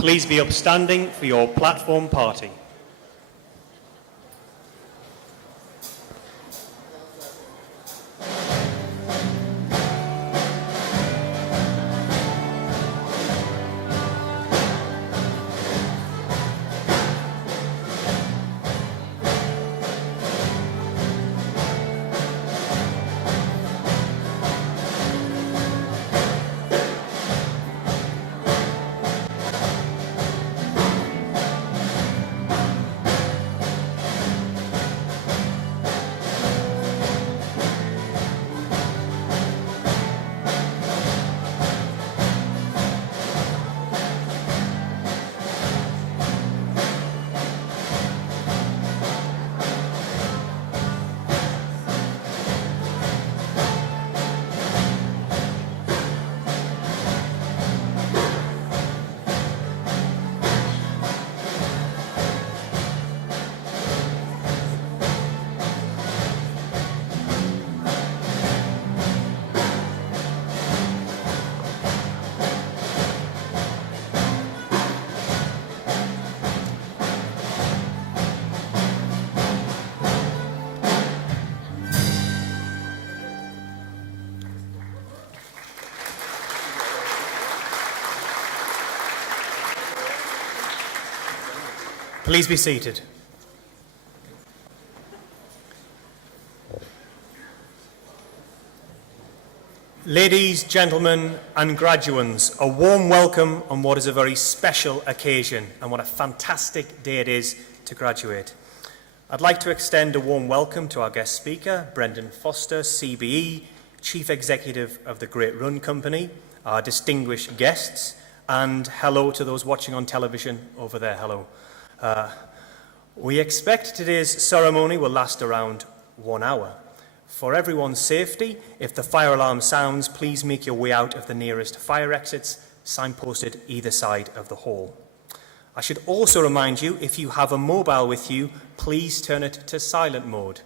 Please be upstanding for your platform party. Please be seated. Ladies, gentlemen and graduands, a warm welcome on what is a very special occasion and what a fantastic day it is to graduate. I'd like to extend a warm welcome to our guest speaker, Brendan Foster, CBE, Chief Executive of the Great Run Company, our distinguished guests, and hello to those watching on television over there, hello. We expect today's ceremony will last around 1 hour. For everyone's safety, if the fire alarm sounds, please make your way out of the nearest fire exits, signposted either side of the hall. I should also remind you, if you have a mobile with you, please turn it to silent mode.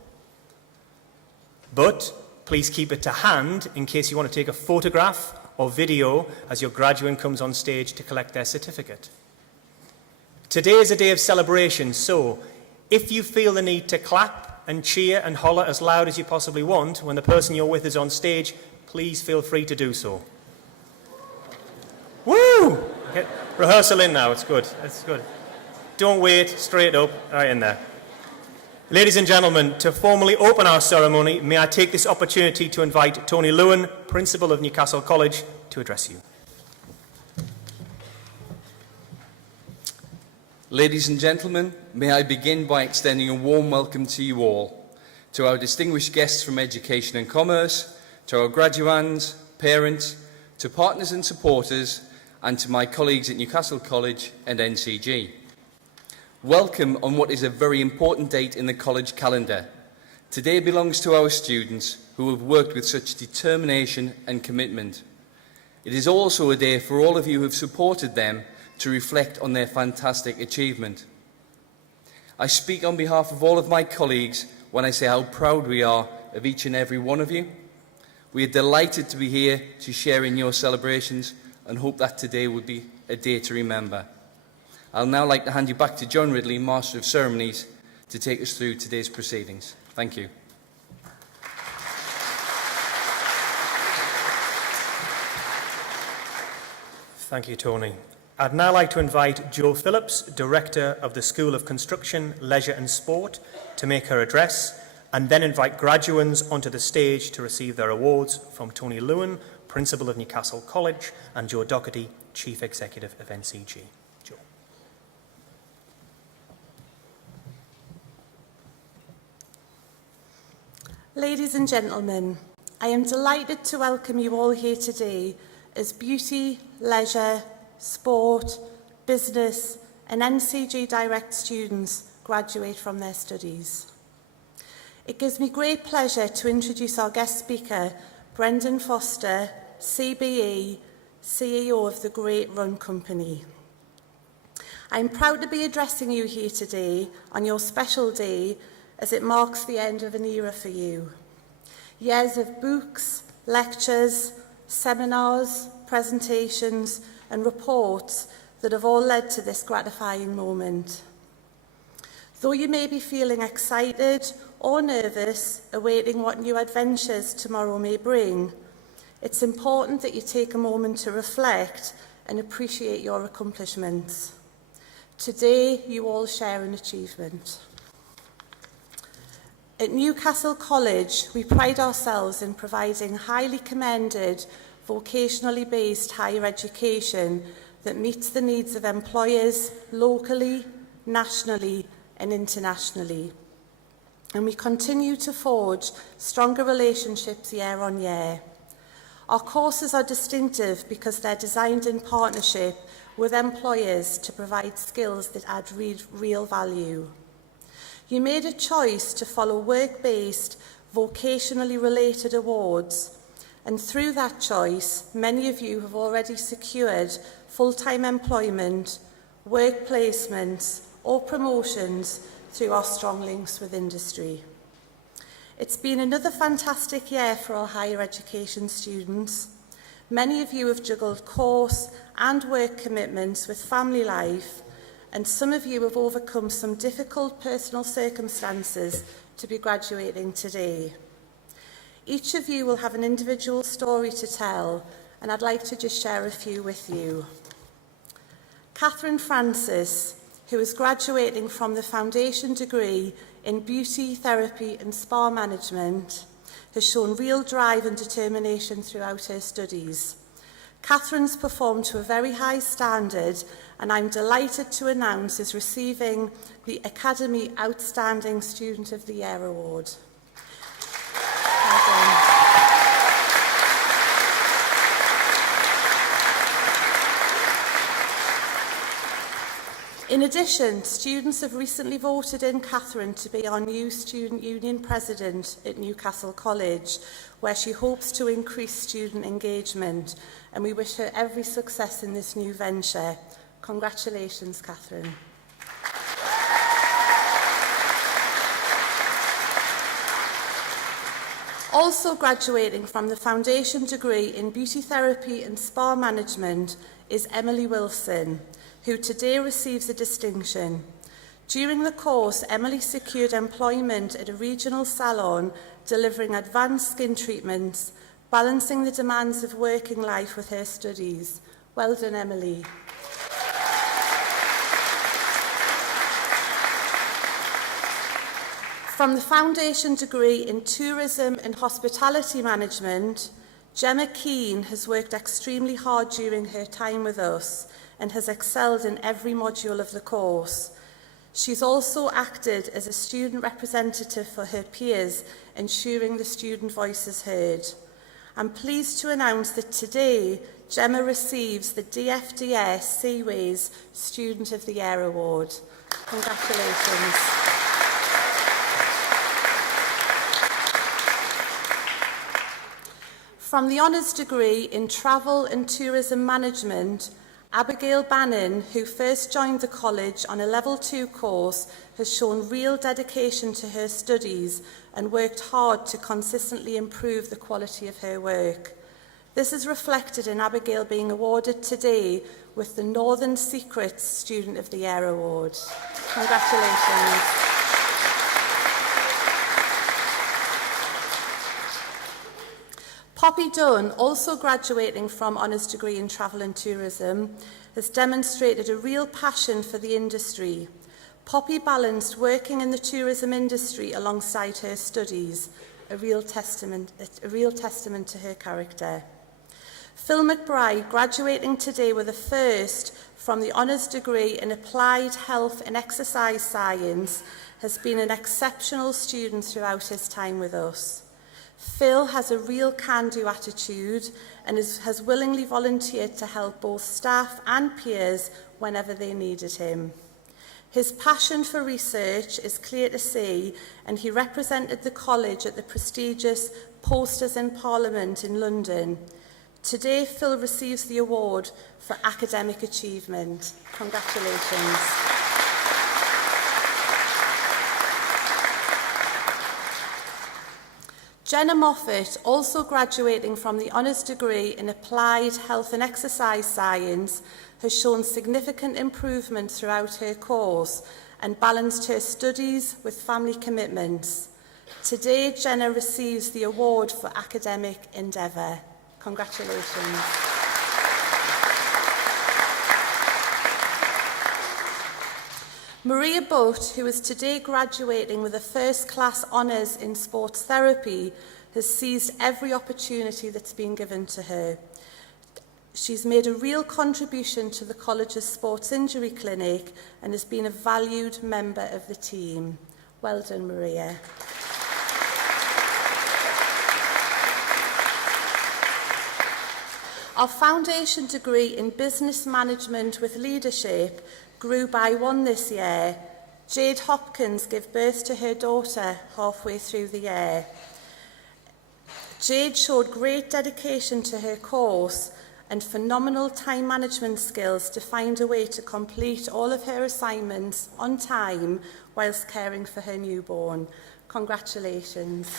But please keep it to hand in case you want to take a photograph or video as your graduate comes on stage to collect their certificate. Today is a day of celebration, so if you feel the need to clap and cheer and holler as loud as you possibly want when the person you're with is on stage, please feel free to do so. Woo! Get rehearsal in now, it's good, it's good. Don't wait, straight up, right in there. Ladies and gentlemen, to formally open our ceremony, may I take this opportunity to invite Tony Lewin, Principal of Newcastle College, to address you. Ladies and gentlemen, may I begin by extending a warm welcome to you all, to our distinguished guests from Education and Commerce, to our graduands, parents, to partners and supporters, and to my colleagues at Newcastle College and NCG. Welcome on what is a very important date in the college calendar. Today belongs to our students who have worked with such determination and commitment. It is also a day for all of you who have supported them to reflect on their fantastic achievement. I speak on behalf of all of my colleagues when I say how proud we are of each and every one of you. We are delighted to be here to share in your celebrations and hope that today will be a day to remember. I'll now like to hand you back to John Ridley, Master of Ceremonies, to take us through today's proceedings. Thank you. Thank you, Tony. I'd now like to invite Jo Phillips, Director of the School of Construction, Leisure and Sport, to make her address, and then invite graduands onto the stage to receive their awards from Tony Lewin, Principal of Newcastle College, and Jo Doherty, Chief Executive of NCG. Jo. Ladies and gentlemen, I am delighted to welcome you all here today as beauty, leisure, sport, business and NCG Direct students graduate from their studies. It gives me great pleasure to introduce our guest speaker, Brendan Foster, CBE, CEO of the Great Run Company. I'm proud to be addressing you here today on your special day as it marks the end of an era for you. Years of books, lectures, seminars, presentations and reports that have all led to this gratifying moment. Though you may be feeling excited or nervous, awaiting what new adventures tomorrow may bring, it's important that you take a moment to reflect and appreciate your accomplishments. Today, you all share an achievement. At Newcastle College, we pride ourselves in providing highly commended, vocationally based higher education that meets the needs of employers locally, nationally and internationally. And we continue to forge stronger relationships year on year. Our courses are distinctive because they're designed in partnership with employers to provide skills that add real value. You made a choice to follow work-based, vocationally related awards, and through that choice, many of you have already secured full-time employment, work placements, or promotions through our strong links with industry. It's been another fantastic year for our higher education students. Many of you have juggled course and work commitments with family life, and some of you have overcome some difficult personal circumstances to be graduating today. Each of you will have an individual story to tell, and I'd like to just share a few with you. Catherine Francis, who is graduating from the foundation degree in beauty, therapy and spa management, has shown real drive and determination throughout her studies. Catherine's performed to a very high standard, and I'm delighted to announce is receiving the Academy Outstanding Student of the Year Award. Well done. In addition, students have recently voted in Catherine to be our new Student Union President at Newcastle College, where she hopes to increase student engagement, and we wish her every success in this new venture. Congratulations, Catherine. Also graduating from the foundation degree in beauty therapy and spa management is Emily Wilson, who today receives a distinction. During the course, Emily secured employment at a regional salon delivering advanced skin treatments, balancing the demands of working life with her studies. Well done, Emily. From the foundation degree in tourism and hospitality management, Gemma Keane has worked extremely hard during her time with us and has excelled in every module of the course. She's also acted as a student representative for her peers, ensuring the student voice is heard. I'm pleased to announce that today, Gemma receives the DFDS Seaways Student of the Year Award. Congratulations. From the honours degree in Travel and Tourism Management, Abigail Bannon, who first joined the college on a Level 2 course, has shown real dedication to her studies and worked hard to consistently improve the quality of her work. This is reflected in Abigail being awarded today with the Northern Secrets Student of the Year Award. Congratulations. Poppy Dunn, also graduating from honours degree in Travel and Tourism, has demonstrated a real passion for the industry. Poppy balanced working in the tourism industry alongside her studies, a real testament to her character. Phil McBride, graduating today with a first from the honours degree in Applied Health and Exercise Science, has been an exceptional student throughout his time with us. Phil has a real can-do attitude and has willingly volunteered to help both staff and peers whenever they needed him. His passion for research is clear to see, and he represented the college at the prestigious Posters in Parliament in London. Today, Phil receives the award for academic achievement. Congratulations. Jenna Moffat, also graduating from the Honours degree in Applied Health and Exercise Science, has shown significant improvement throughout her course and balanced her studies with family commitments. Today, Jenna receives the award for academic endeavour. Congratulations. Maria Butt, who is today graduating with a first-class honours in sports therapy, has seized every opportunity that's been given to her. She's made a real contribution to the college's sports injury clinic and has been a valued member of the team. Well done, Maria. Our foundation degree in business management with leadership grew by 1 this year. Jade Hopkins gave birth to her daughter halfway through the year. Jade showed great dedication to her course and phenomenal time management skills to find a way to complete all of her assignments on time whilst caring for her newborn. Congratulations.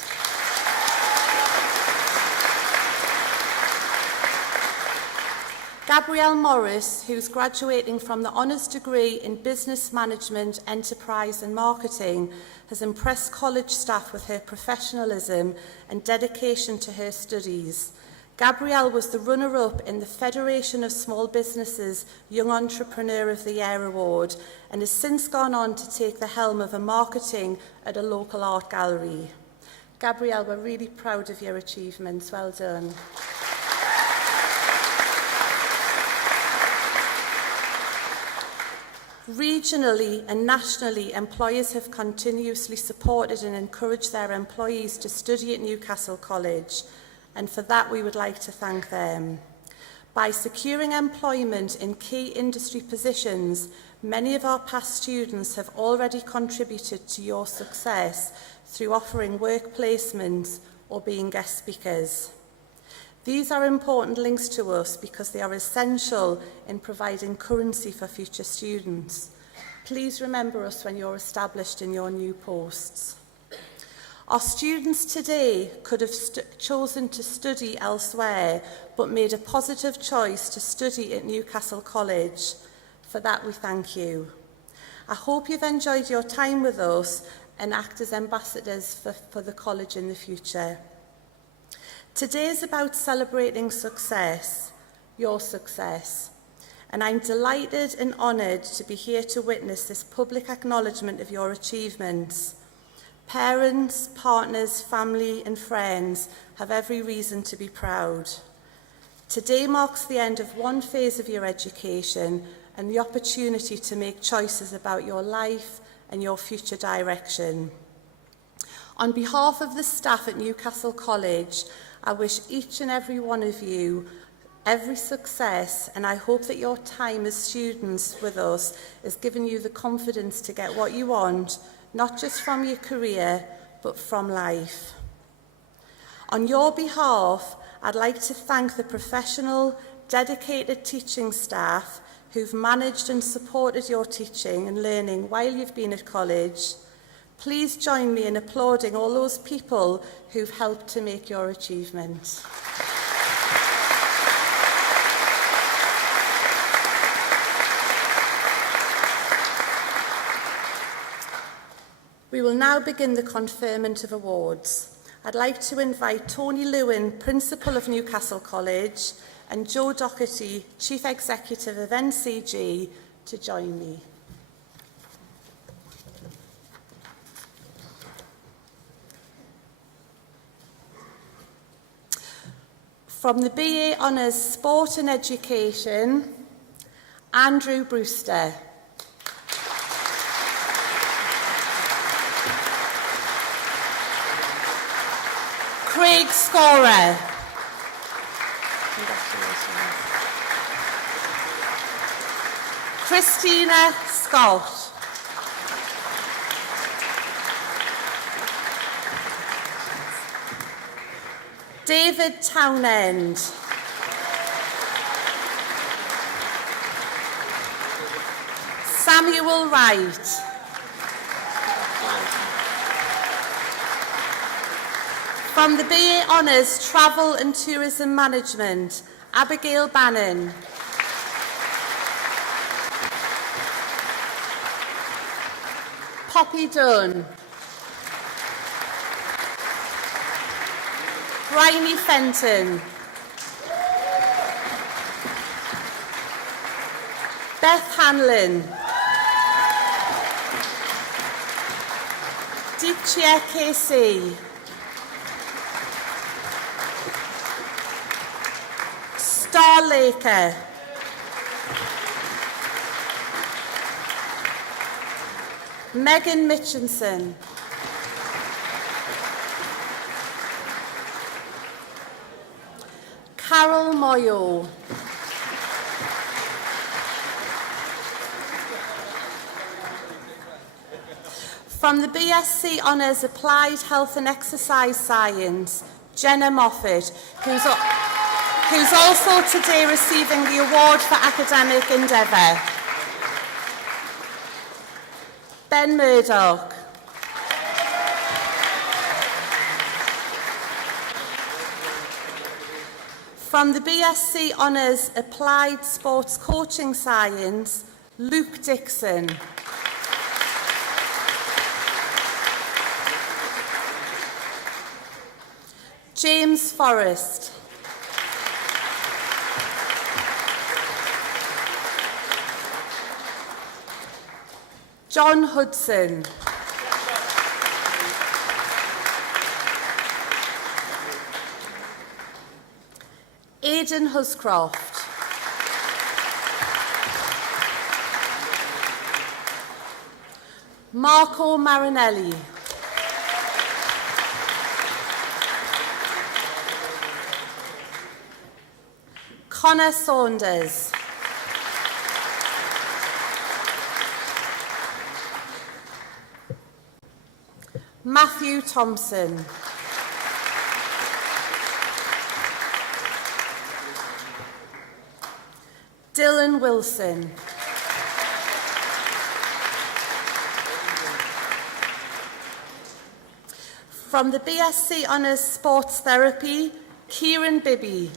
Gabrielle Morris, who's graduating from the Honours degree in Business Management, Enterprise and Marketing, has impressed college staff with her professionalism and dedication to her studies. Gabrielle was the runner-up in the Federation of Small Businesses Young Entrepreneur of the Year Award and has since gone on to take the helm of a marketing at a local art gallery. Gabrielle, we're really proud of your achievements. Well done. Regionally and nationally, employers have continuously supported and encouraged their employees to study at Newcastle College, and for that we would like to thank them. By securing employment in key industry positions, many of our past students have already contributed to your success through offering work placements or being guest speakers. These are important links to us because they are essential in providing currency for future students. Please remember us when you're established in your new posts. Our students today could have chosen to study elsewhere, but made a positive choice to study at Newcastle College. For that, we thank you. I hope you've enjoyed your time with us and act as ambassadors for the college in the future. Today is about celebrating success, your success, and I'm delighted and honoured to be here to witness this public acknowledgement of your achievements. Parents, partners, family and friends have every reason to be proud. Today marks the end of one phase of your education and the opportunity to make choices about your life and your future direction. On behalf of the staff at Newcastle College, I wish each and every one of you every success, and I hope that your time as students with us has given you the confidence to get what you want, not just from your career, but from life. On your behalf, I'd like to thank the professional, dedicated teaching staff who've managed and supported your teaching and learning while you've been at college. Please join me in applauding all those people who've helped to make your achievements. We will now begin the conferment of awards. I'd like to invite Tony Lewin, Principal of Newcastle College, and Joe Doherty, Chief Executive of NCG, to join me. From the BA Honours Sport and Education, Andrew Brewster. Craig Scorer. Congratulations. Christina Scott. David Townend. Samuel Wright. From the BA Honours, Travel and Tourism Management, Abigail Bannon. Poppy Dunn. Bryony Fenton. Beth Hanlon. Dichia KC. Star Laker. Megan Mitchinson. Carol Moyo. From the BSc Honours Applied Health and Exercise Science, Jenna Moffat, who's also today receiving the award for academic endeavour. Ben Murdoch. From the BSc Honours Applied Sports Coaching Science, Luke Dixon. James Forrest. John Hudson. Aidan Huscroft. Marco Marinelli. Connor Saunders. Matthew Thompson. Dylan Wilson. From the BSc Honours Sports Therapy, Kieran Bibby.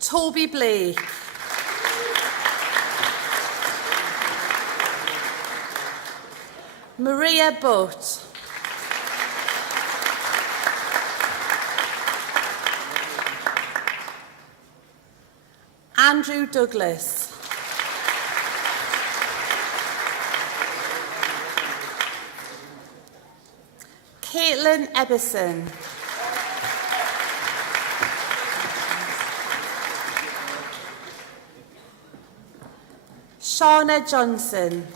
Toby Blake. Maria Butt. Andrew Douglas. Caitlin Eberson. Shauna Johnson.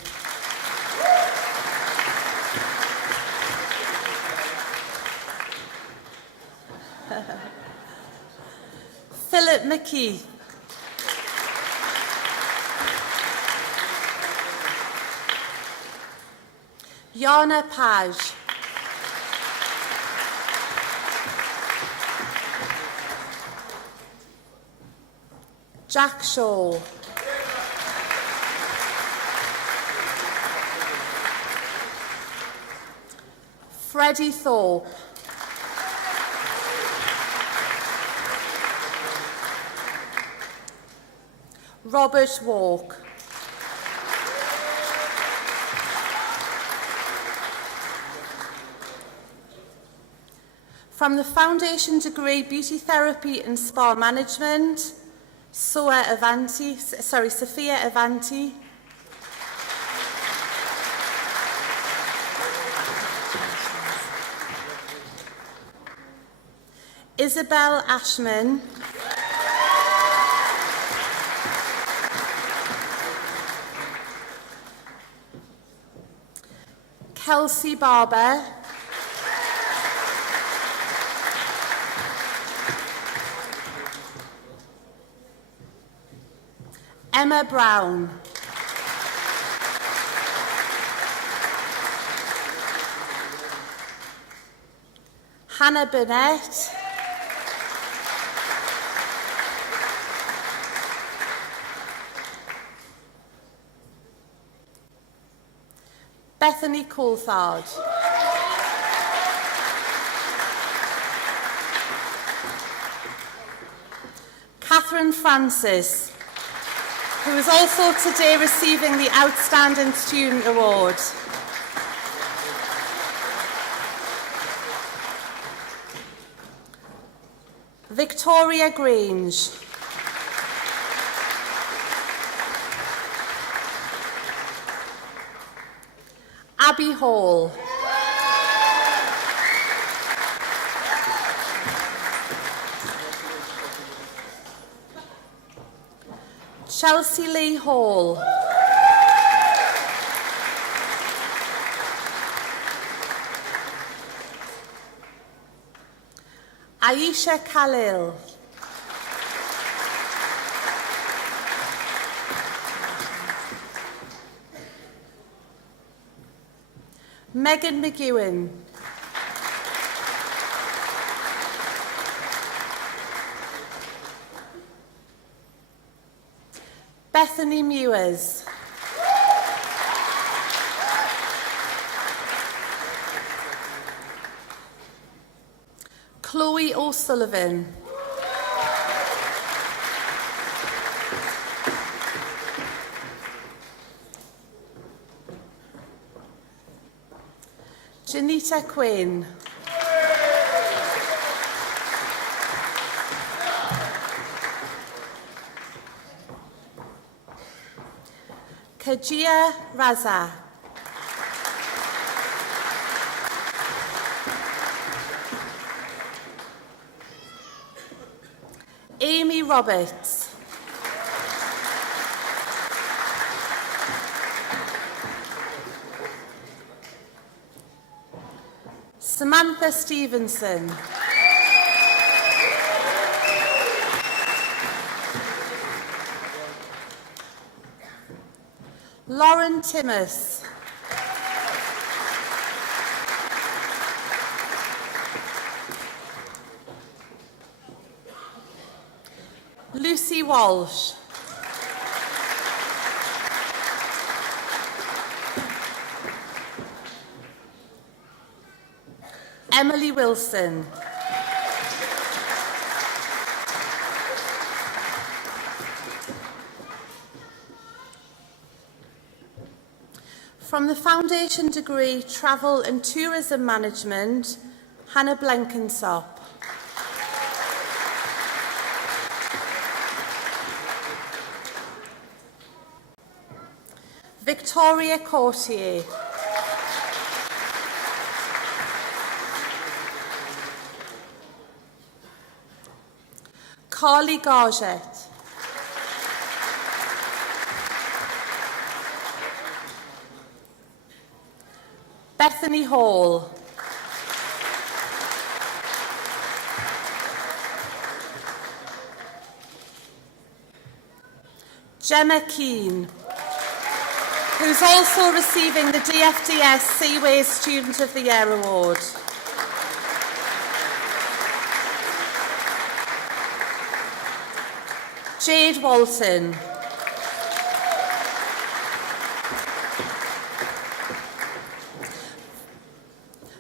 Philip McKee. Yana Paj. Jack Shaw. Freddie Thorpe. Robert Walk. From the Foundation Degree Beauty Therapy and Spa Management, Sophia Avanti. Isabel Ashman. Kelsey Barber. Emma Brown. Hannah Burnett. Bethany Coulthard. Catherine Francis, who is also today receiving the Outstanding Student Award. Victoria Grange. Abby Hall. Chelsea Lee Hall. Aisha Khalil. Megan McEwen. Bethany Mewers. Chloe O'Sullivan. Janita Quinn. Kajia Raza. Amy Roberts. Samantha Stevenson. Lauren Timmis. Lucy Walsh. Emily Wilson. From the Foundation Degree Travel and Tourism Management, Hannah Blenkinsop. Victoria Courtier. Carly Gargett. Bethany Hall. Gemma Keane, who's also receiving the DFDS Seaways Student of the Year Award. Jade Walton.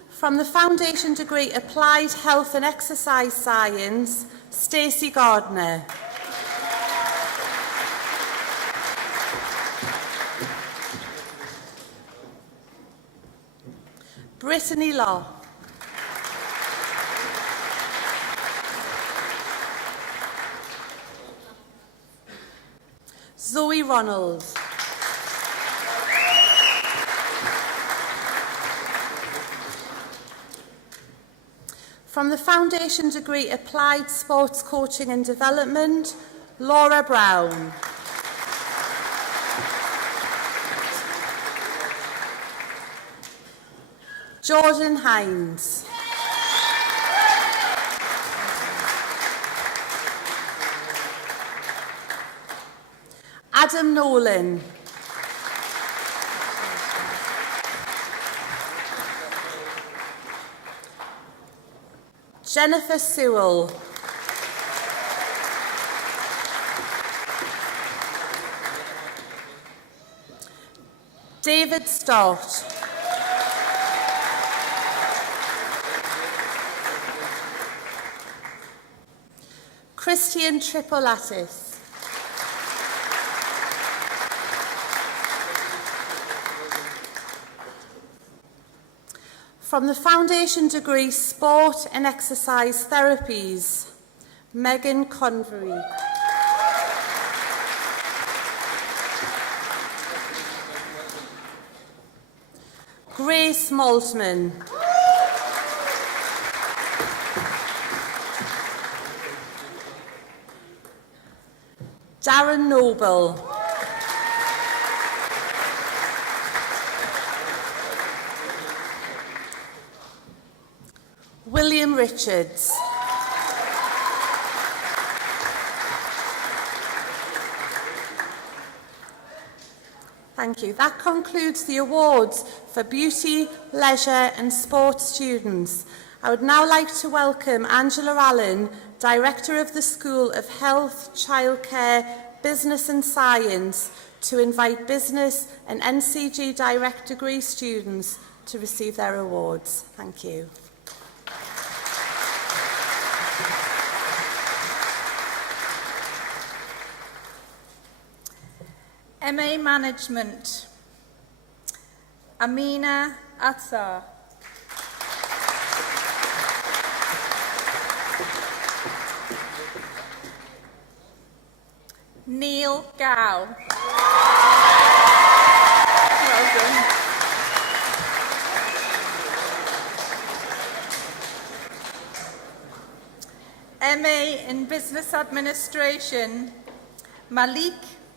From the Foundation Degree Applied Health and Exercise Science, Stacey Gardner. Brittany Law. Zoe Ronald. From the Foundation Degree Applied Sports Coaching and Development, Laura Brown. Jordan Hines. Adam Nolan. Jennifer Sewell. David Stott. Christian Tripolatis. From the Foundation Degree Sport and Exercise Therapies, Megan Convery. Grace Maltman. Darren Noble. William Richards. Thank you. That concludes the awards for beauty, leisure and sport students. I would now like to welcome Angela Allen, Director of the School of Health, Childcare, Business and Science, to invite business and NCG direct degree students to receive their awards. Thank you. MA Management, Amina Atsar. Neil Gow. Well done. MA in Business Administration, Malik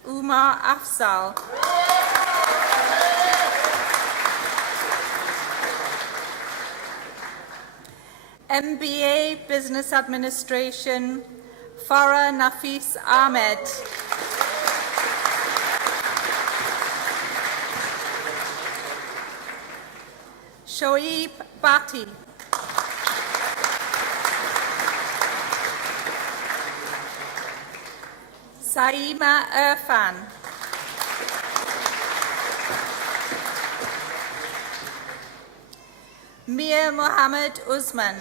Umar Afzal. MBA Business Administration, Farah Nafis Ahmed. Shoaib Bhatti. Saima Irfan. Mir Mohammed Usman.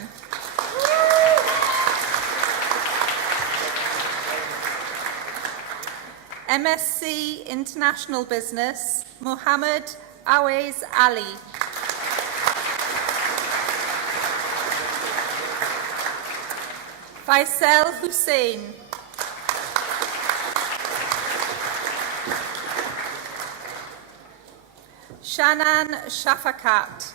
MSc International Business, Mohammed Awais Ali. Faisal Hussain. Shannon Shafakat.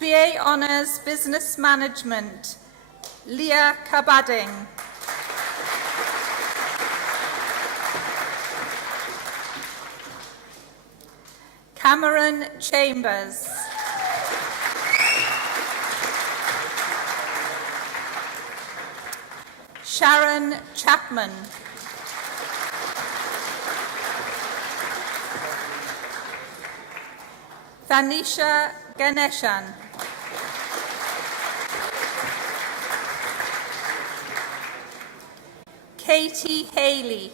BA Honours Business Management, Leah Kabading. Cameron Chambers. Sharon Chapman. Thanisha Ganeshan. Katie Haley.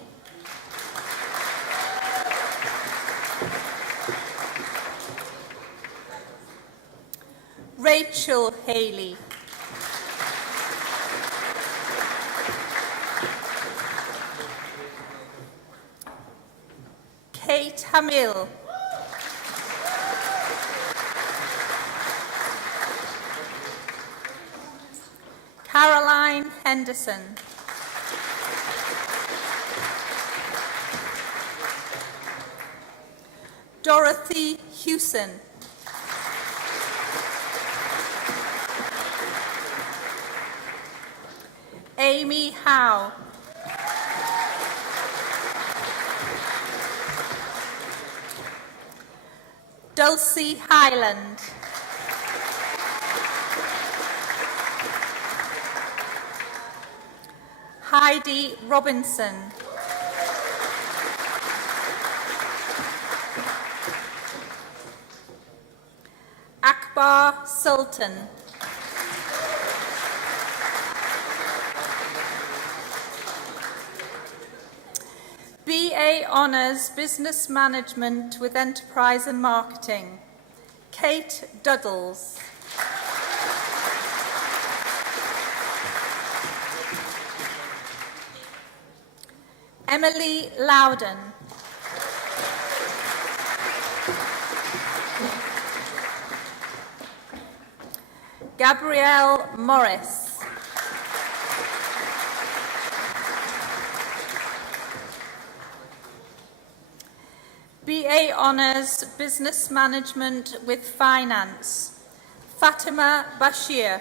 Rachel Haley. Kate Hamill. Caroline Henderson. Dorothy Hewson. Amy Howe. Dulcie Highland. Heidi Robinson. Akbar Sultan. BA Honours Business Management with Enterprise and Marketing, Kate Duddles. Emily Loudon. Gabrielle Morris. BA Honours Business Management with Finance, Fatima Bashir.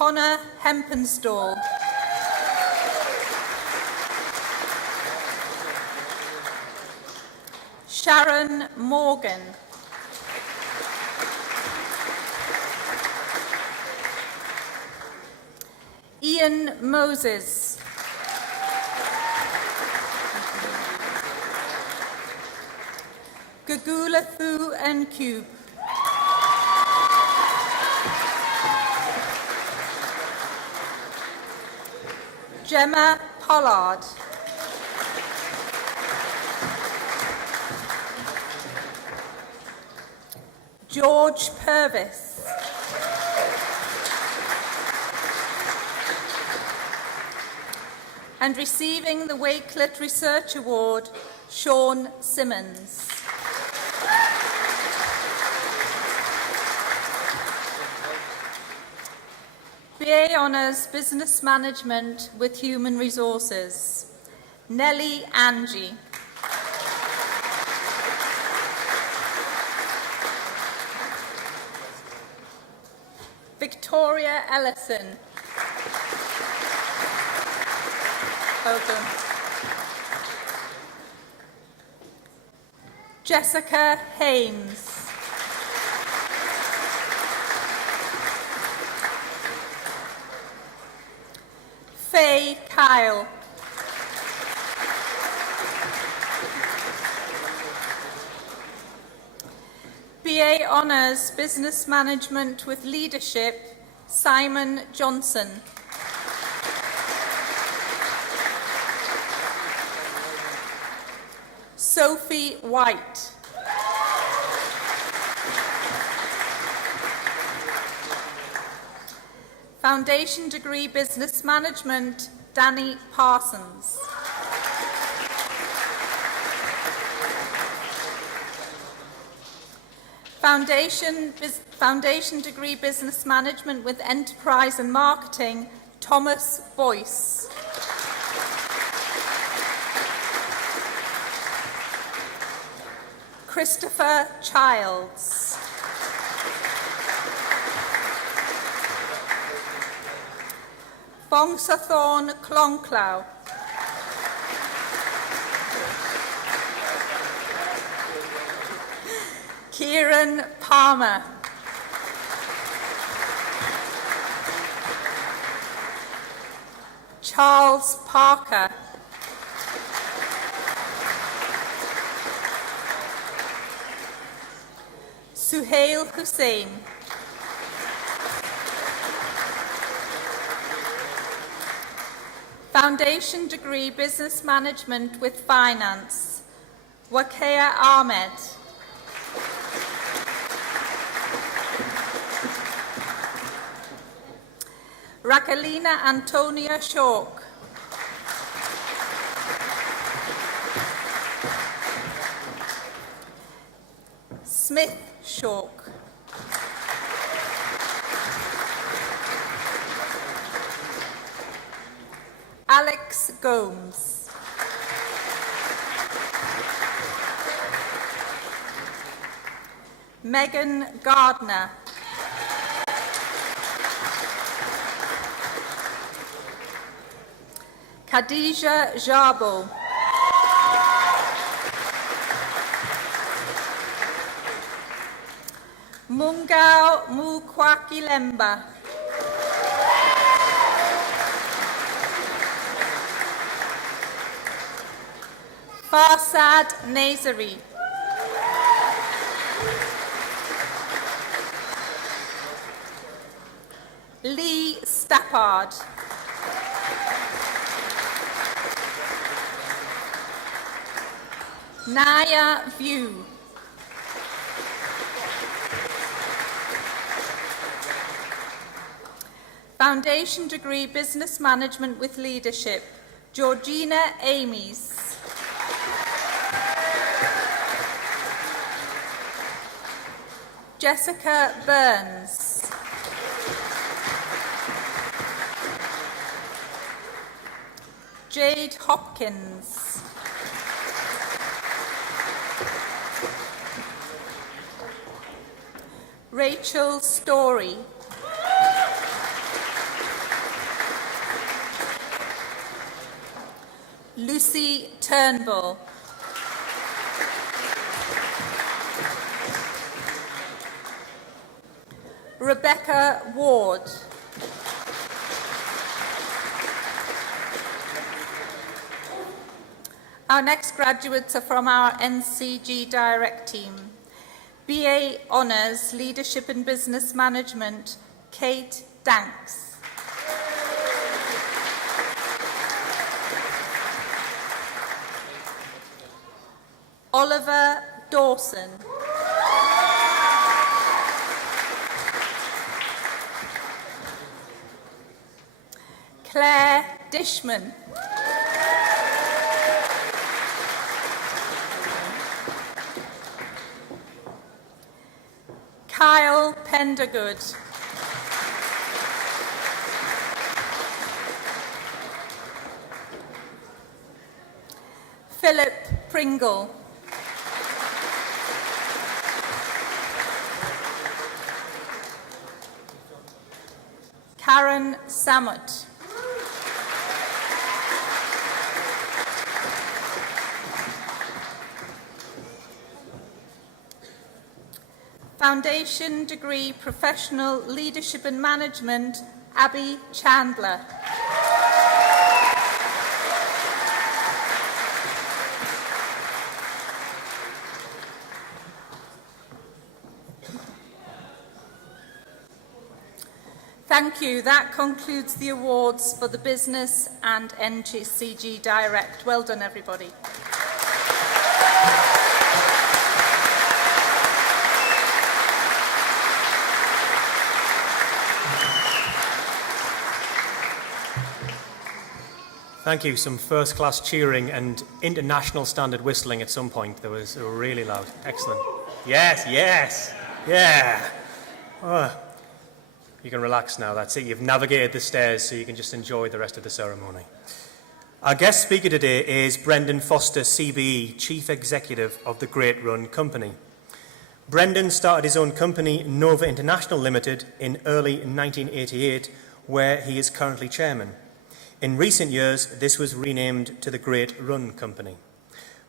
Connor Hempenstall. Sharon Morgan. Ian Moses. Gugulathu Nkube. Gemma Pollard. George Purvis. And receiving the Wakelet Research Award, Sean Simmons. BA Honours Business Management with Human Resources, Nellie Angie. Victoria Ellison. Welcome. Jessica Hames. Faye Kyle. BA Honours Business Management with Leadership, Simon Johnson. Sophie White. Foundation Degree Business Management, Danny Parsons. Foundation Degree Business Management with Enterprise and Marketing, Thomas Boyce. Christopher Childs. Bongsathorn Clonclaw. Kieran Palmer. Charles Parker. Suhail Hussain. Foundation Degree Business Management with Finance, Wakea Ahmed. Raquelina Antonia Shawk. Smith Shawk. Alex Gomes. Megan Gardner. Khadija Jabo. Mungao Mukwakilemba. Farsad Nazari. Lee Stappard. Naya View. Foundation degree Business Management with Leadership, Georgina Amies. Jessica Burns. Jade Hopkins. Rachel Story. Lucy Turnbull. Rebecca Ward. Our next graduates are from our NCG Direct team. BA Honours, Leadership and Business Management, Kate Danks. Oliver Dawson. Claire Dishman. Kyle Pendergood. Philip Pringle. Karen Samut. Foundation degree Professional Leadership and Management, Abby Chandler. Thank you. That concludes the awards for the Business and NCG Direct. Well done, everybody. Thank you. Some first-class cheering and international standard whistling at some point. They were really loud. Excellent. Yes, yes, yeah. Oh, you can relax now. That's it. You've navigated the stairs, so you can just enjoy the rest of the ceremony. Our guest speaker today is Brendan Foster, CBE, Chief Executive of the Great Run Company. Brendan started his own company, Nova International Limited, in early 1988, where he is currently chairman. In recent years, this was renamed to the Great Run Company.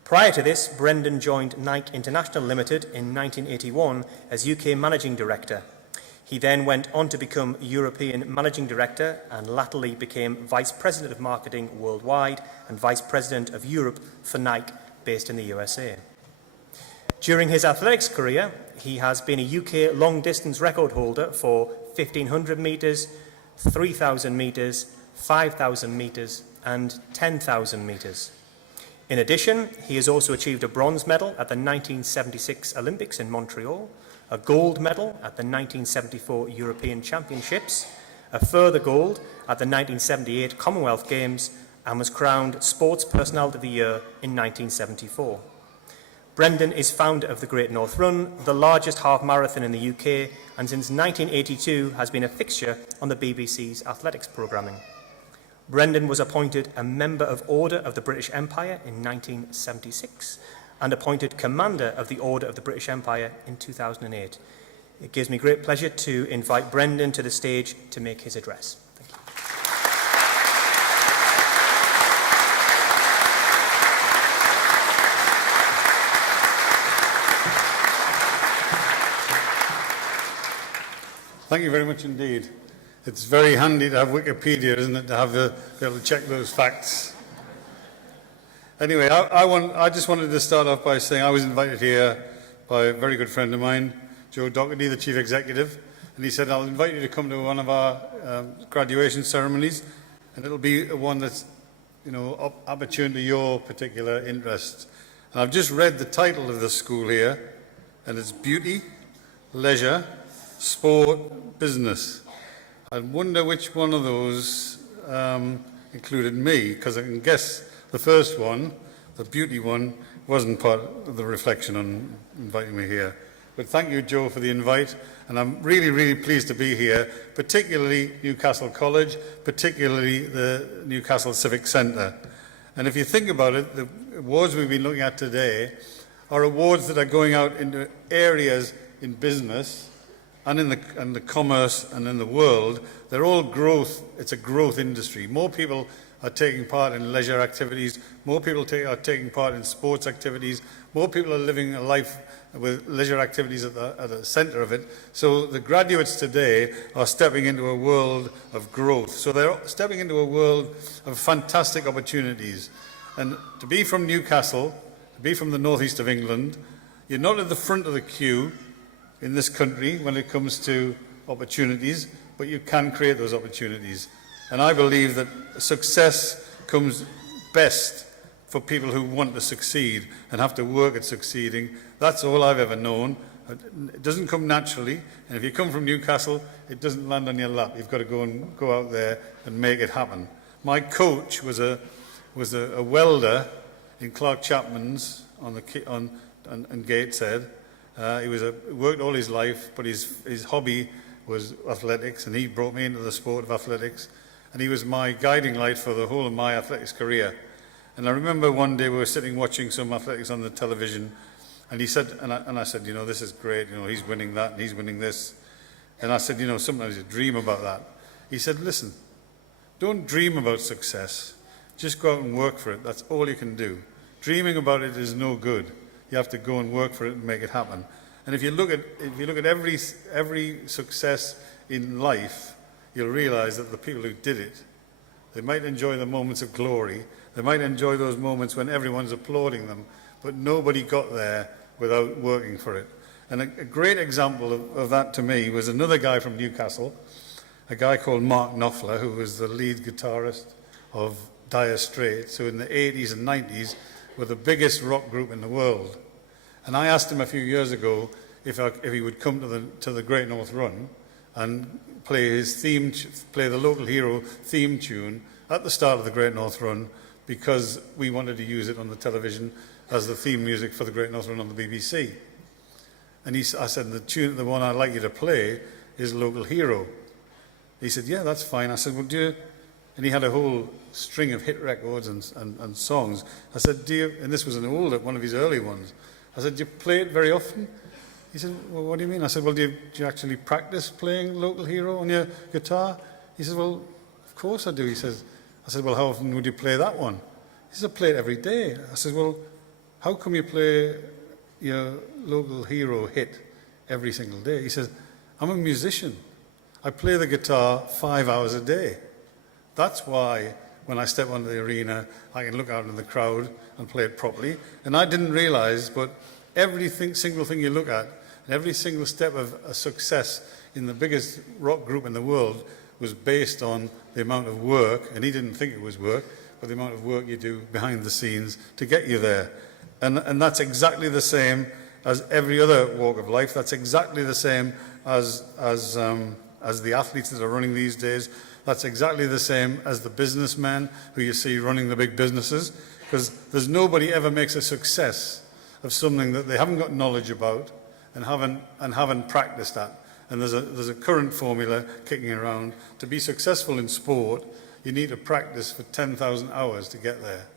Prior to this, Brendan joined Nike International Limited in 1981 as UK Managing Director. He then went on to become European Managing Director and latterly became Vice President of Marketing worldwide and Vice President of Europe for Nike, based in the USA. During his athletics career, he has been a UK long-distance record holder for 1,500 metres, 3,000 metres, 5,000 metres and 10,000 metres. In addition, he has also achieved a bronze medal at the 1976 Olympics in Montreal, a gold medal at the 1974 European Championships, a further gold at the 1978 Commonwealth Games, and was crowned Sports Personality of the Year in 1974. Brendan is founder of the Great North Run, the largest half marathon in the UK, and since 1982 has been a fixture on the BBC's athletics programming. Brendan was appointed a Member of Order of the British Empire in 1976 and appointed Commander of the Order of the British Empire in 2008. It gives me great pleasure to invite Brendan to the stage to make his address. Thank you. Thank you very much indeed. It's very handy to have Wikipedia, isn't it, to be able to check those facts. Anyway, I just wanted to start off by saying I was invited here by a very good friend of mine, Joe Doherty, the Chief Executive, and he said, I'll invite you to come to one of our graduation ceremonies, and it'll be one that's, opportune to your particular interests. And I've just read the title of the school here, and it's Beauty, Leisure, Sport, Business. I wonder which one of those included me, because I can guess the first one, the beauty one, wasn't part of the reflection on inviting me here. But thank you, Joe, for the invite, and I'm really, really pleased to be here, particularly Newcastle College, particularly the Newcastle Civic Centre. And if you think about it, the awards we've been looking at today are awards that are going out into areas in business and in the commerce and in the world. They're all growth. It's a growth industry. More people are taking part in leisure activities. More people are taking part in sports activities. More people are living a life with leisure activities at the centre of it. So the graduates today are stepping into a world of growth. So they're stepping into a world of fantastic opportunities. And to be from Newcastle, to be from the northeast of England, you're not at the front of the queue in this country when it comes to opportunities, but you can create those opportunities. And I believe that success comes best for people who want to succeed and have to work at succeeding. That's all I've ever known. It doesn't come naturally, and if you come from Newcastle, it doesn't land on your lap. You've got to go out there and make it happen. My coach was a welder in Clark Chapman's on Gateshead. He worked all his life, but his hobby was athletics, and he brought me into the sport of athletics. And he was my guiding light for the whole of my athletics career. And I remember one day we were sitting watching some athletics on the television, and he said, and I said, you know, this is great, you know, he's winning that and he's winning this. And I said, you know, sometimes you dream about that. He said, listen, don't dream about success. Just go out and work for it. That's all you can do. Dreaming about it is no good. You have to go and work for it and make it happen. And if you look at every success in life, you'll realize that the people who did it, they might enjoy the moments of glory. They might enjoy those moments when everyone's applauding them, but nobody got there without working for it. And a great example of that to me was another guy from Newcastle, a guy called Mark Knopfler, who was the lead guitarist of Dire Straits, who in the 80s and 90s were the biggest rock group in the world. And I asked him a few years ago if he would come to the Great North Run and play the Local Hero theme tune at the start of the Great North Run, because we wanted to use it on the television as the theme music for the Great North Run on the BBC. And I said, the one I'd like you to play is Local Hero. He said, yeah, that's fine. I said, well, do you... And he had a whole string of hit records and songs. I said, and this was one of his early ones. I said, do you play it very often? He said, well, what do you mean? I said, well, do you actually practice playing Local Hero on your guitar? He said, well, of course I do. I said, well, how often would you play that one? He said, I play it every day. I said, well, how come you play your Local Hero hit every single day? He says, I'm a musician. I play the guitar 5 hours a day. That's why when I step onto the arena, I can look out in the crowd and play it properly. And I didn't realize, but every single thing you look at, and every single step of a success in the biggest rock group in the world was based on the amount of work, and he didn't think it was work, but the amount of work you do behind the scenes to get you there. And that's exactly the same as every other walk of life. That's exactly the same as the athletes that are running these days. That's exactly the same as the businessmen who you see running the big businesses, because there's nobody ever makes a success of something that they haven't got knowledge about and haven't practiced at. And there's a current formula kicking around. To be successful in sport, you need to practice for 10,000 hours to get there.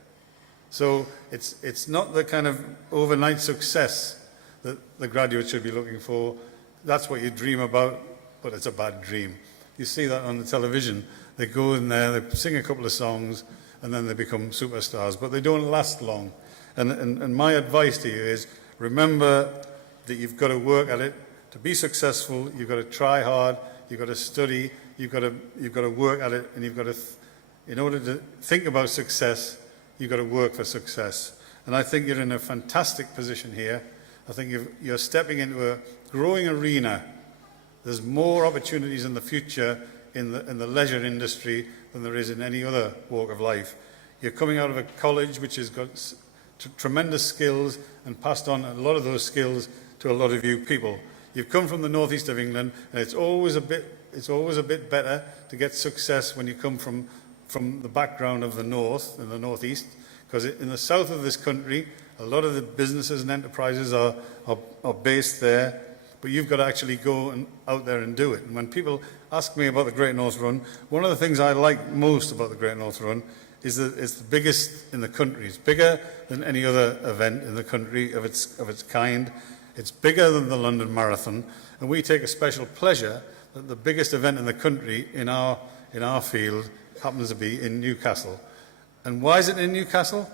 So it's not the kind of overnight success that the graduates should be looking for. That's what you dream about, but it's a bad dream. You see that on the television. They go in there, they sing a couple of songs, and then they become superstars, but they don't last long. And my advice to you is, remember that you've got to work at it. To be successful, you've got to try hard, you've got to study, you've got to work at it, and you've got to, in order to think about success, you've got to work for success. And I think you're in a fantastic position here. I think you're stepping into a growing arena. There's more opportunities in the future in the leisure industry than there is in any other walk of life. You're coming out of a college which has got tremendous skills and passed on a lot of those skills to a lot of you people. You've come from the northeast of England, and it's always a bit it's always a bit better to get success when you come from the background of the north and the northeast, because in the south of this country, a lot of the businesses and enterprises are based there, but you've got to actually go out there and do it. And when people ask me about the Great North Run, one of the things I like most about the Great North Run is that it's the biggest in the country. It's bigger than any other event in the country of its kind. It's bigger than the London Marathon, and we take a special pleasure that the biggest event in the country in our field happens to be in Newcastle. And why is it in Newcastle?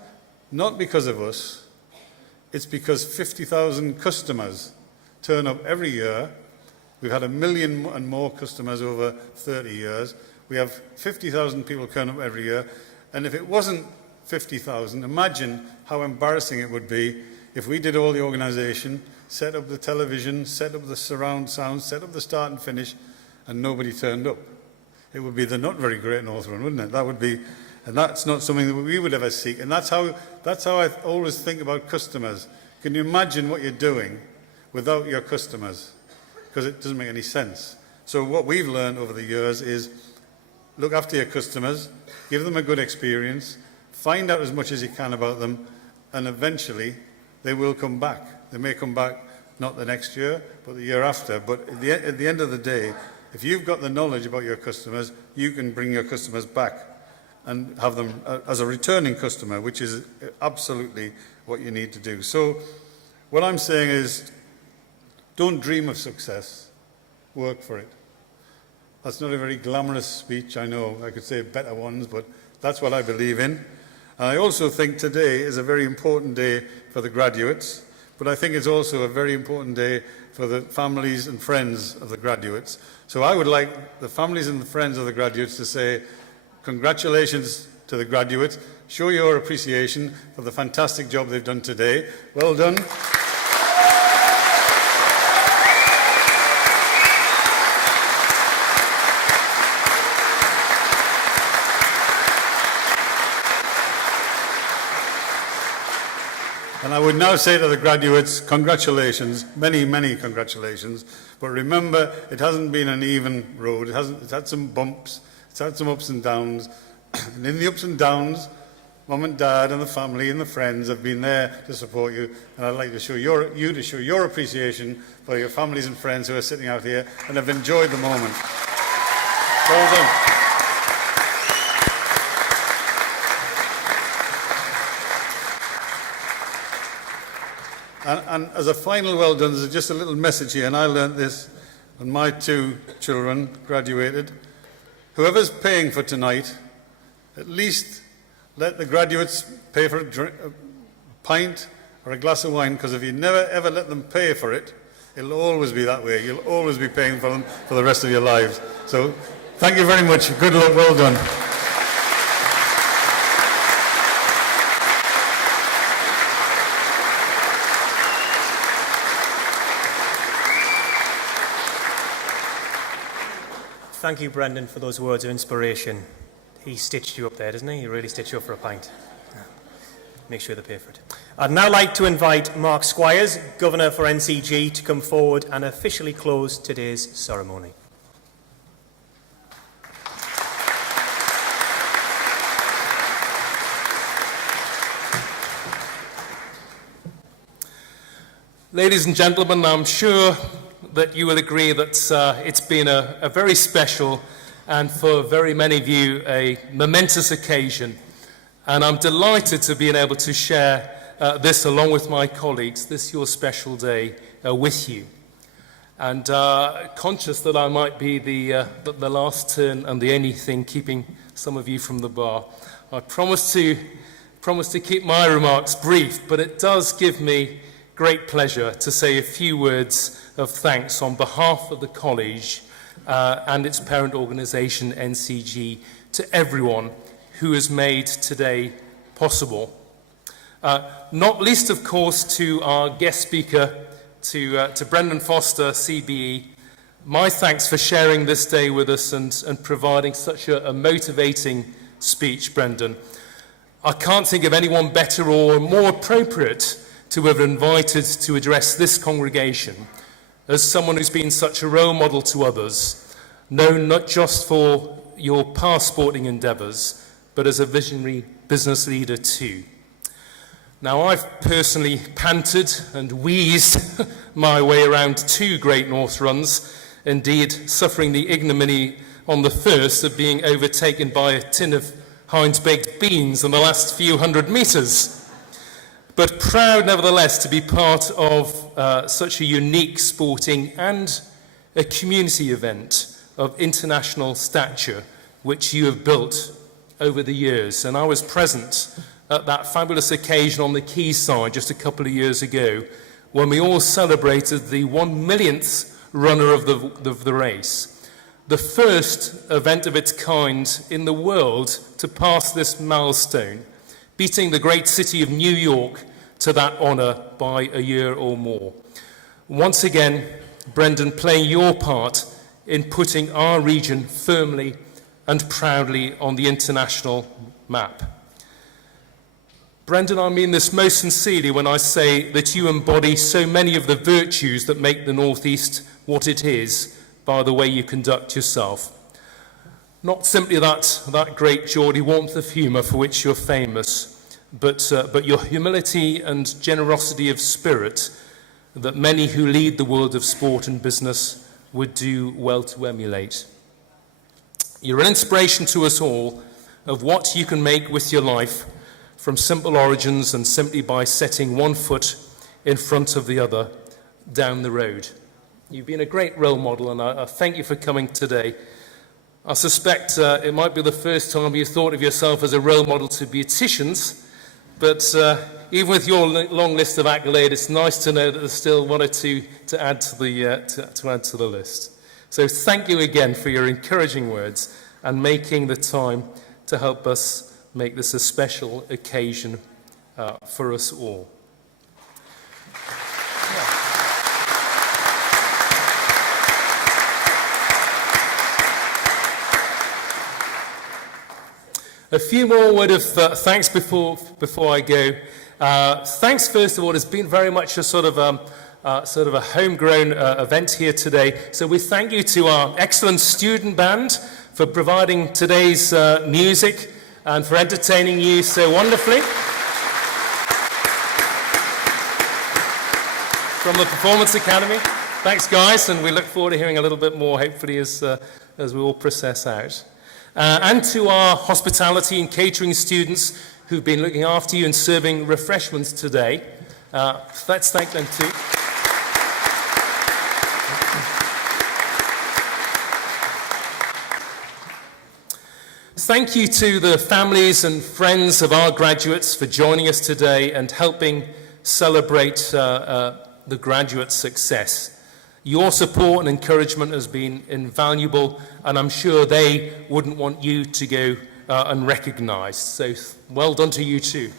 Not because of us. It's because 50,000 customers turn up every year. We've had 1 million and more customers over 30 years. We have 50,000 people turn up every year. And if it wasn't 50,000, imagine how embarrassing it would be if we did all the organisation, set up the television, set up the surround sound, set up the start and finish, and nobody turned up. It would be the not very Great North Run, wouldn't it? That would be, and that's not something that we would ever seek. And that's how I always think about customers. Can you imagine what you're doing without your customers? Because it doesn't make any sense. So what we've learned over the years is look after your customers, give them a good experience, find out as much as you can about them, and eventually they will come back. They may come back not the next year, but the year after. But at the end of the day, if you've got the knowledge about your customers, you can bring your customers back and have them as a returning customer, which is absolutely what you need to do. So what I'm saying is, don't dream of success, work for it. That's not a very glamorous speech, I know. I could say better ones, but that's what I believe in. And I also think today is a very important day for the graduates, but I think it's also a very important day for the families and friends of the graduates. So I would like the families and the friends of the graduates to say, congratulations to the graduates. Show your appreciation for the fantastic job they've done today. Well done. And I would now say to the graduates, congratulations, many, many congratulations. But remember, it hasn't been an even road. It's had some bumps, it's had some ups and downs. And in the ups and downs, Mum and Dad and the family and the friends have been there to support you. And I'd like to show you to show your appreciation for your families and friends who are sitting out here and have enjoyed the moment. Well done. And as a final well done, there's just a little message here, and I learnt this when my 2 children graduated. Whoever's paying for tonight, at least let the graduates pay for a pint or a glass of wine, because if you never ever let them pay for it, it'll always be that way. You'll always be paying for them for the rest of your lives. So thank you very much. Good luck. Well done. Thank you, Brendan, for those words of inspiration. He stitched you up there, doesn't he? He really stitched you up for a pint. Make sure they pay for it. I'd now like to invite Mark Squires, Governor for NCG, to come forward and officially close today's ceremony. Ladies and gentlemen, I'm sure that you will agree that it's been a very special and for very many of you a momentous occasion. And I'm delighted to be able to share this along with my colleagues, this your special day, with you. And conscious that I might be the last turn and the only thing keeping some of you from the bar, I promise to keep my remarks brief, but it does give me great pleasure to say a few words of thanks on behalf of the college and its parent organisation NCG to everyone who has made today possible. Not least, of course, to our guest speaker, to Brendan Foster, CBE. My thanks for sharing this day with us and providing such a motivating speech, Brendan. I can't think of anyone better or more appropriate to have invited to address this congregation as someone who's been such a role model to others, known not just for your past sporting endeavours, but as a visionary business leader too. Now, I've personally panted and wheezed my way around 2 Great North runs, indeed suffering the ignominy on the first of being overtaken by a tin of Heinz baked beans in the last few hundred metres. But proud, nevertheless, to be part of such a unique sporting and a community event of international stature, which you have built over the years. And I was present at that fabulous occasion on the quayside just a couple of years ago, when we all celebrated the 1 millionth runner of the race. The first event of its kind in the world to pass this milestone, beating the great city of New York to that honour by a year or more. Once again, Brendan, playing your part in putting our region firmly and proudly on the international map. Brendan, I mean this most sincerely when I say that you embody so many of the virtues that make the North East what it is by the way you conduct yourself. Not simply that great Geordie warmth of humour for which you're famous, but your humility and generosity of spirit that many who lead the world of sport and business would do well to emulate. You're an inspiration to us all of what you can make with your life from simple origins and simply by setting one foot in front of the other down the road. You've been a great role model, and I thank you for coming today. I suspect it might be the first time you thought of yourself as a role model to beauticians, but even with your long list of accolades, it's nice to know that there's still one or two to add to the list. So thank you again for your encouraging words and making the time to help us make this a special occasion for us all. A few more words of thanks before I go. Thanks, first of all, has been very much a sort of a homegrown event here today. So we thank you to our excellent student band for providing today's music and for entertaining you so wonderfully. From the Performance Academy. Thanks, guys, and we look forward to hearing a little bit more, hopefully, as we all process out. And to our hospitality and catering students who've been looking after you and serving refreshments today. Let's thank them too. Thank you to the families and friends of our graduates for joining us today and helping celebrate the graduate success. Your support and encouragement has been invaluable, and I'm sure they wouldn't want you to go unrecognised. So well done to you too.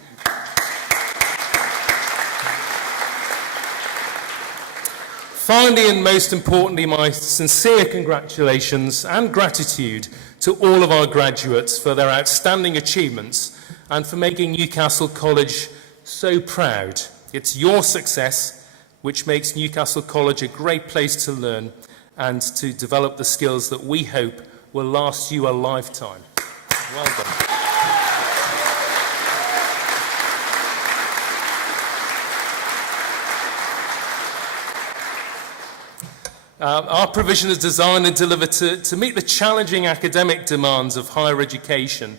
Finally, and most importantly, my sincere congratulations and gratitude to all of our graduates for their outstanding achievements and for making Newcastle College so proud. It's your success which makes Newcastle College a great place to learn and to develop the skills that we hope will last you a lifetime. Well done. Our provision is designed and delivered to meet the challenging academic demands of higher education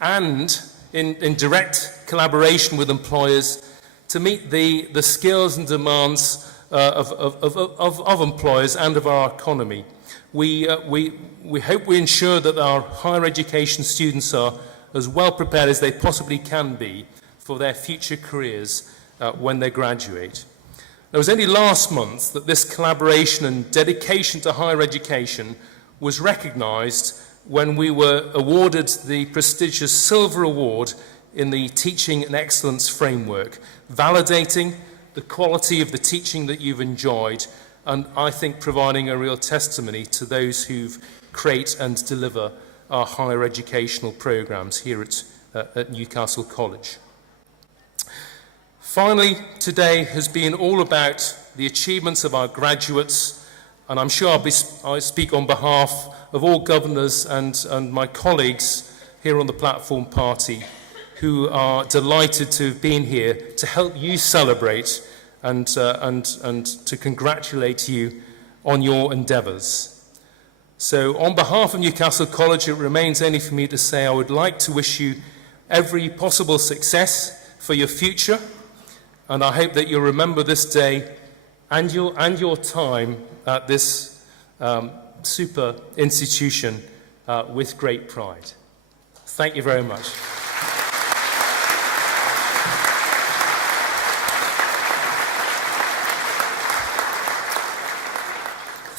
and in direct collaboration with employers to meet the skills and demands of employers and of our economy. We hope we ensure that our higher education students are as well prepared as they possibly can be for their future careers when they graduate. It was only last month that this collaboration and dedication to higher education was recognised when we were awarded the prestigious Silver Award in the Teaching and Excellence Framework, validating the quality of the teaching that you've enjoyed and I think providing a real testimony to those who create and deliver our higher educational programmes here at Newcastle College. Finally, today has been all about the achievements of our graduates And I'm sure I speak on behalf of all governors and my colleagues here on the platform party who are delighted to have been here to help you celebrate and to congratulate you on your endeavours. So on behalf of Newcastle College, it remains only for me to say I would like to wish you every possible success for your future, and I hope that you'll remember this day and your time at this super institution with great pride. Thank you very much.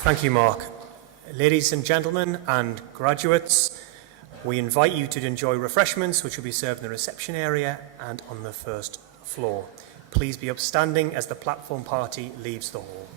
Thank you, Mark. Ladies and gentlemen and graduates, we invite you to enjoy refreshments which will be served in the reception area and on the first floor. Please be upstanding as the platform party leaves the hall.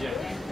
Yeah.